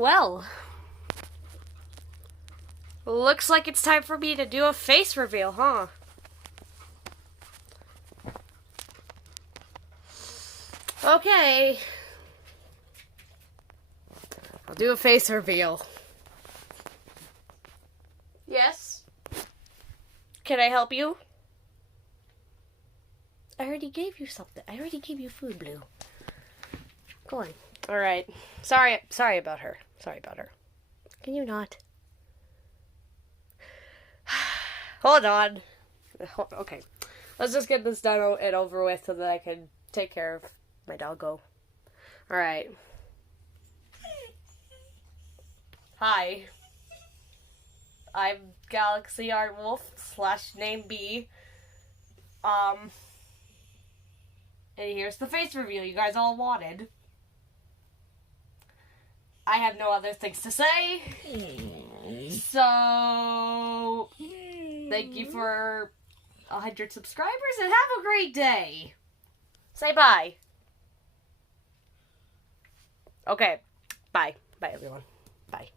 Well, looks like it's time for me to do a face reveal, huh? Okay. I'll do a face reveal. Yes? Can I help you? I already gave you something. I already gave you food, Blue. Go on. Alright. Sorry about her. Sorry about her. Can you not? Hold on. Okay. Let's just get this done and over with so that I can take care of my doggo. Alright. Hi. I'm Galaxy Art Wolf / name B. And here's the face reveal you guys all wanted. I have no other things to say. So, thank you for 100 subscribers and have a great day. Say bye. Okay. Bye. Bye, everyone. Bye.